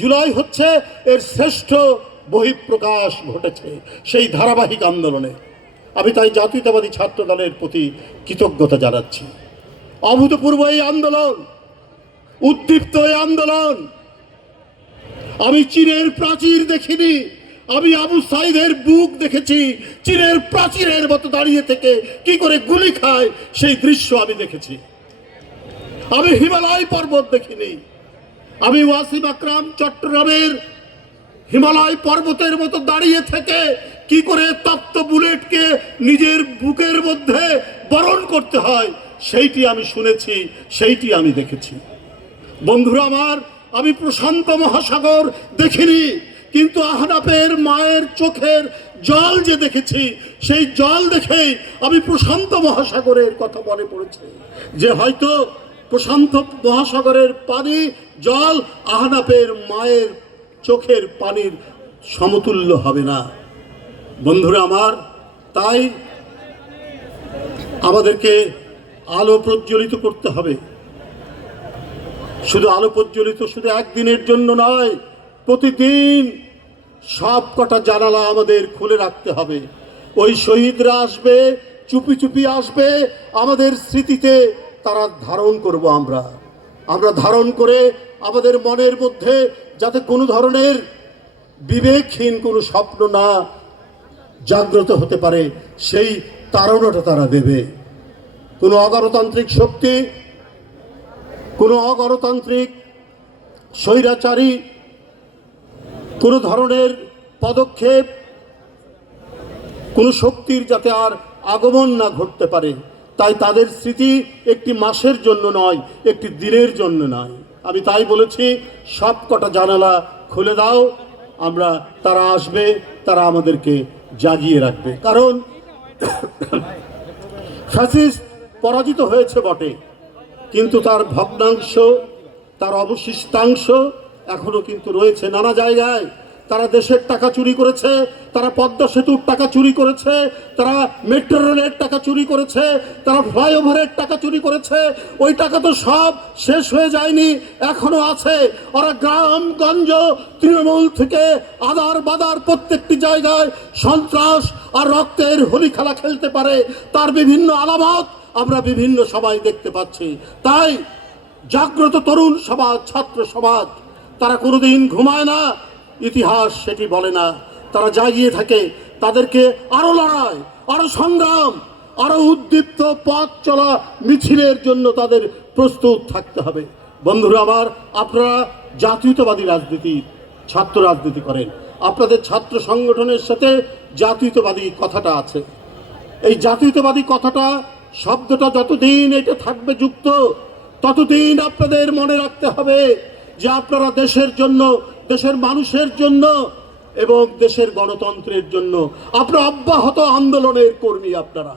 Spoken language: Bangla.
জুলাই হচ্ছে এর শ্রেষ্ঠ বহিঃপ্রকাশ ঘটেছে সেই ধারাবাহিক আন্দোলনে। আমি তাই জাতীয়তাবাদী ছাত্র দলের প্রতি কৃতজ্ঞতা জানাচ্ছি। অভূতপূর্ব এই আন্দোলন, উদ্দীপ্ত এই আন্দোলন। আমি চীনের প্রাচীর দেখিনি, আমি আবু সাইদের বুক দেখেছি। চীনের প্রাচীরের মতো দাঁড়িয়ে থেকে কি করে গুলি খায় সেই দৃশ্য আমি দেখেছি। আমি হিমালয় পর্বত দেখিনি, আমি ওয়াসিম আকরাম চট্টগ্রামের হিমালয় পর্বতের মতো দাঁড়িয়ে থেকে কি করে তপ্ত বুলেটকে নিজের বুকের মধ্যে বরণ করতে হয় সেইটি আমি শুনেছি, সেইটি আমি দেখেছি। বন্ধুরা আমার, আমি প্রশান্ত মহাসাগর দেখিনি, কিন্তু আহনাফের মায়ের চোখের জল যে দেখেছি, সেই জল দেখেই আমি প্রশান্ত মহাসাগরের কথা মনে পড়েছে যে হয়তো প্রশান্ত মহাসাগরের পানি জল আহনাফের মায়ের চোখের পানির সমতুল্য হবে না। বন্ধুরা আমার, তাই আমাদেরকে আলো প্রজ্বলিত করতে হবে। শুধু আলো প্রজ্বলিত শুধু একদিনের জন্য নয়, প্রতিদিন সব কটা জানালা আমাদের খুলে রাখতে হবে। ওই শহীদরা আসবে, চুপি চুপি আসবে, আমাদের স্মৃতিতে তারা ধারণ করব। আমরা ধারণ করে আমাদের মনের মধ্যে যাতে কোনো ধরনের বিবেকহীন কোনো স্বপ্ন না জাগ্রত হতে পারে সেই তাড়নাটা তারা দেবে। কোনো অগণতান্ত্রিক শক্তি, কোনো অগণতান্ত্রিক স্বৈরাচারী কোনো ধরনের পদক্ষেপ, কোনো শক্তির যাতে আর আগমন না ঘটতে পারে, তাই তাদের স্মৃতি একটি মাসের জন্য নয়, একটি দিনের জন্য নয়। আমি তাই বলেছি, সব কটা জানালা খুলে দাও। তারা আসবে, তারা আমাদেরকে জাগিয়ে রাখবে। কারণ ফ্যাসিস্ট পরাজিত হয়েছে বটে, কিন্তু তার ভগ্নাংশ, তার অবশিষ্টাংশ এখনো কিন্তু রয়েছে নানা জায়গায়। তারা দেশের টাকা চুরি করেছে, তারা পদ্মা সেতুর টাকা চুরি করেছে, তারা মেট্রো রেলের টাকা চুরি করেছে, তারা ফ্লাইওভারের টাকা চুরি করেছে। ওই টাকা তো সব শেষ হয়ে যায়নি, এখনো আছে। ওরা গ্রামগঞ্জ তৃণমূল থেকে আদার বাদার প্রত্যেকটি জায়গায় সন্ত্রাস আর রক্তের হোলি খেলা খেলতে পারে, তার বিভিন্ন আলামত আমরা বিভিন্ন সবাই দেখতে পাচ্ছি। তাই জাগ্রত তরুণ সমাজ, ছাত্র সমাজ, তারা কোনোদিন ঘুমায় না, ইতিহাস সেটি বলে না, তারা জাগিয়ে থাকে। তাদেরকে আরো লড়াই, আরো সংগ্রাম, আরো উদ্দীপ্ত পথ চলা মিছিলের জন্য তাদের প্রস্তুত থাকতে হবে। বন্ধুরা আমার, আপনারা জাতীয়তাবাদী রাজনীতি, ছাত্র রাজনীতি করেন, আপনাদের ছাত্র সংগঠনের সাথে জাতীয়তাবাদী কথাটা আছে। এই জাতীয়তাবাদী কথাটা, শব্দটা যতদিন এটা থাকবে যুক্ত, ততদিন আপনাদের মনে রাখতে হবে যে আপনারা দেশের জন্য, দেশের মানুষের জন্য এবং দেশের গণতন্ত্রের জন্য আপনারা অব্যাহত আন্দোলনের কর্মী। আপনারা